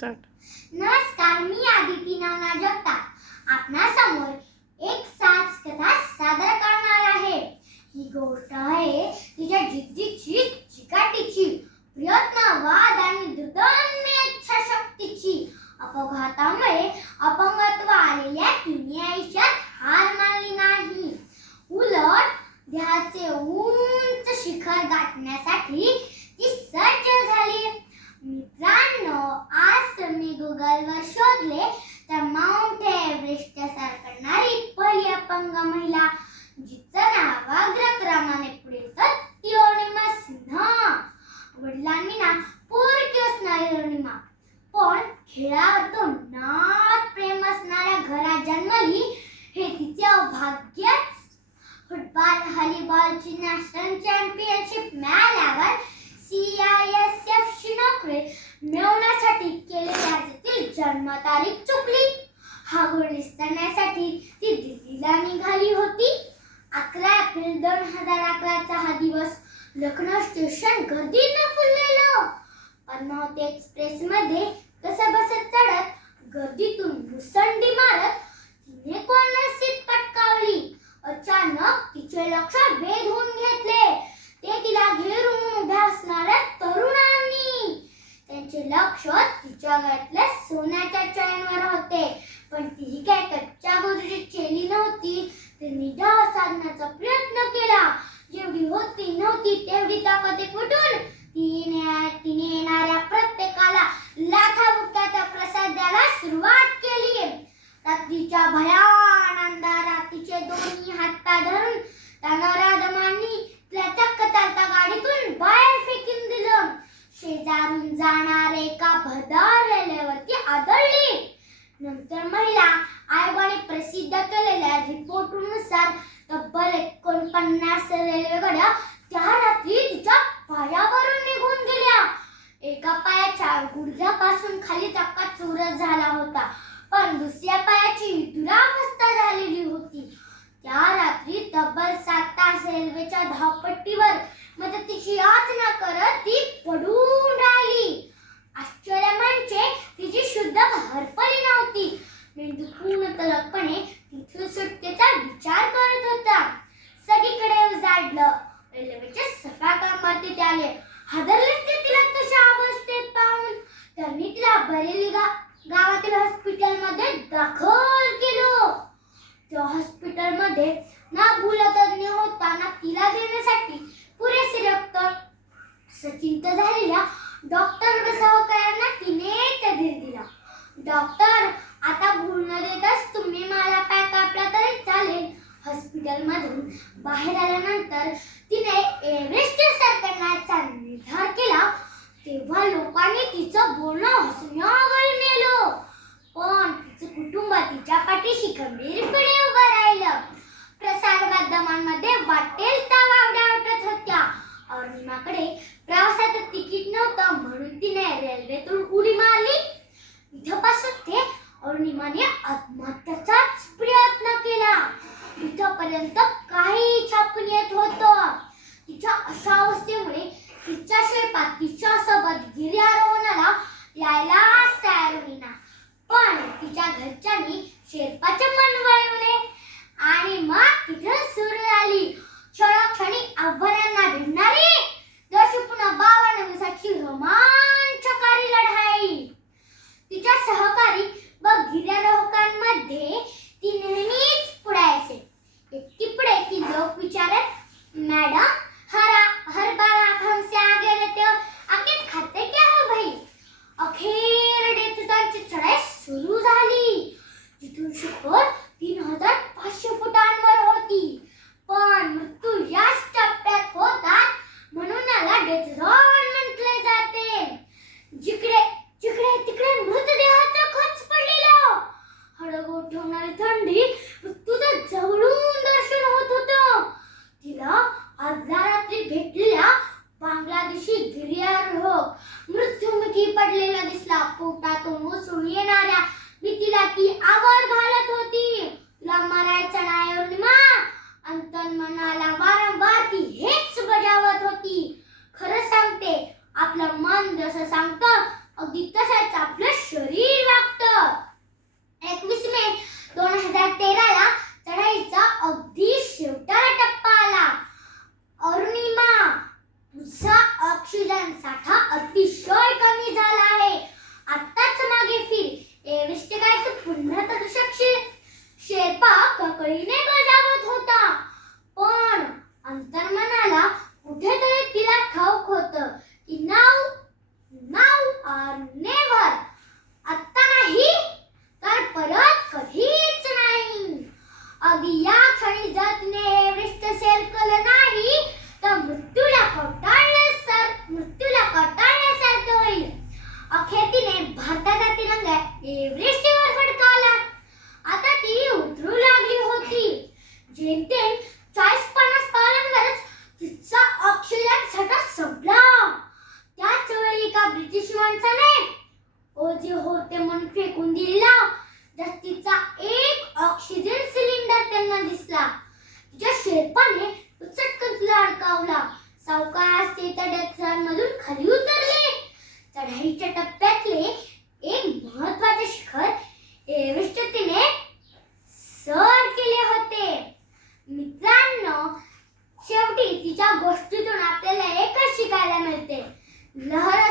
Start. नमस्कार, मी आदिती नवना जगताप आपणासमोर एक साच कथा सादर करणार आहे. ही गोष्ट आहे तिच्या जिद्दीची, चिकाटीची, प्रयत्नवाद आणि दुर्दम्य इच्छाशक्तीची. अपघातामुळे अपंगत्व आलेल्या तिने आयुष्यात हार मानली नाही. उलट ध्येयाचे उंच शिखर गाठण्यासाठी ती सज्ज झाली. मित्रांनो, आज तुम्ही गुगलवर शोधले तर माउंट एव्हरेस्ट सर करणारी पहिली अपंग महिला, जिचं नाव अग्रक्रमाने पुढे येतं, ती अरुणिमा सिन्हा. वडिलांविना पोरकी असणारी अरुणिमा, पण खेळावर तो नाद प्रेम असणाऱ्या घरात जन्मली हे तिचे अभाग्यच. फुटबॉल, व्हॉलीबॉलची नॅशनल चॅम्पियनशिप मिळाल्यावर CISF नोकरी मिळवण्यासाठी केलेल्या अर्जातील जन्मतारीख चुकली. हा गुण विसरण्यासाठी ती दिल्लीला निघाली होती. 11 एप्रिल 2011चा हा दिवस लखनौ स्टेशन गर्दीने फुललेलं. पद्मावती एक्सप्रेस मध्ये कसबसत चढत, गर्दीतून मुसंडी मारत तिने कॉर्नर सीट पटकावली. अचानक तिचे लक्ष वेधून घेतले ते तिला घेरून उभ्या असणाऱ्या तरुणांनी. त्यांचे लक्ष तिच्या गळ्यातल्या सोन्याच्या चेनवर होते, पण ती काय कच्च्या गोदरीची चेली नव्हती. त्यांनी डाव साधण्याचा प्रयत्न केला. जेवढी होती नव्हती तेवढी ताकद कुठून तिने येणाऱ्या प्रत्येकाला लाथाबुक्क्याचा प्रसाद द्यायला सुरुवात केली. रात्रीच्या भयान अंधारात तिचे दोन्ही हातपाय धरून नराधमांनी चक्क चालता गाडीतून बाहेर फेकून दिलं. शेजारून जाणारे एका भरधाव रेल्वेवरती आदळली. नंतर महिला आयोगाने प्रसिद्ध केलेल्या रिपोर्टनुसार तब्बल 49 रेल्वेगाड्या त्या रात्री तिच्या पायावरून निघून गेल्या. एका पायाच्या गुडघ्यापासून खाली चक्का चुरस झाला होता, पण दुसऱ्या पायाची दुरावस्था झालेली होती. त्या रात्री तब्बल 7 तास रेल्वेच्या धावपट्टीवर मदतीची याचना करत ती पडून राहिली. आश्चर्य म्हणजे तिची शुद्ध हरपली नव्हती. मेंदू पूर्ण तलकपणे तिथून सुटकेचा विचार करत होता. सगळीकडे उजाडलं. रेल्वेचे सफा कामगार आले. हादरलेच ते तिला तशा अवस्थेत पाहून. त्यांनी तिला बरेली गावातील हॉस्पिटलमध्ये दाखल केलं. त्या हॉस्पिटलमध्ये ना भूलतज्ञ होता ना तिला देण्यासाठी पुरेसे रक्त. सचिंत झालेल्या डॉक्टर व सहकाऱ्यांना तिने धीर दिला. डॉक्टर, आता भूल न देताच तुम्ही मला पाय कापला तरी चालेल. हॉस्पिटलमधून बाहेर आल्यानंतर तिने एव्हरेस्ट सर करण्याचा निर्धार केला. तेव्हा लोकांनी तिचं बोलणं हसण्यावर नेलं, पण तिचं कुटुंब तिच्या पाठीशी खंबीरपणे उभं राहिलं. प्रसार माध्यमांमध्ये वाटेल त्या वावड्या उठत होत्या. अरुणिमाकडे प्रवासाचं तिकीट नव्हतं, म्हणून तिने रेल्वेतून उडी मारली. इथपासून ते अरुणिमाने आत्महत्येचाच प्रयत्न केला. इथपर्यंत काही छापून येत होतं. तिच्या अशा अवस्थेमुळे तिच्या शेपात तिच्यासोबत गिर्यारोहणाला यायलाच तयार होईना. पण तिच्या घरच्यांनी शेर्पाचे मन वळवले आणि मग तिथं सुरू झाली क्षणोक्षणी आव्हानांना भिडणारी 52 दिवसाची रोमांचकारी लढाई. तिच्या सहकारी व गिर्यारोहकांमध्ये ती नेहमीच पुढे असे. इतकी पुढे की लोक विचारत, मॅडम, हर बार आप हमसे आगे रहते हो, आखिर खाते क्या हो भाई? अखेर डेथची चढाई सुरू झाली, जिथून शिखर 3500 फुटांवर होती. पण मृत्यू याच टप्प्यात होतात, म्हणून याला डेथ झोन म्हटले जाते. एव्हरेस्टवर फडकावला. आता ती उतरू लागली होती. जेमतेम 40-50 पावलांवरच तिचा ऑक्सिजन साठा संपला. त्याच वेळी एका ब्रिटिश माणसाने ओझे होते म्हणून फेकून दिला. तिचा एक ऑक्सिजन सिलेंडर त्यांना दिसला. तिच्या शेर्पाने चटकन तिला अडकावला. सावकाश ते त्या डॅक्समधून खाली उतरले. चढाईच्या टप्प्यातले एक महत्त्वाचे शिखर एव्हरेस्ट तिने सर केले होते. मित्रांनो, शेवटी तिच्या गोष्टीतून आपल्याला एकच शिकायला मिळते. लहर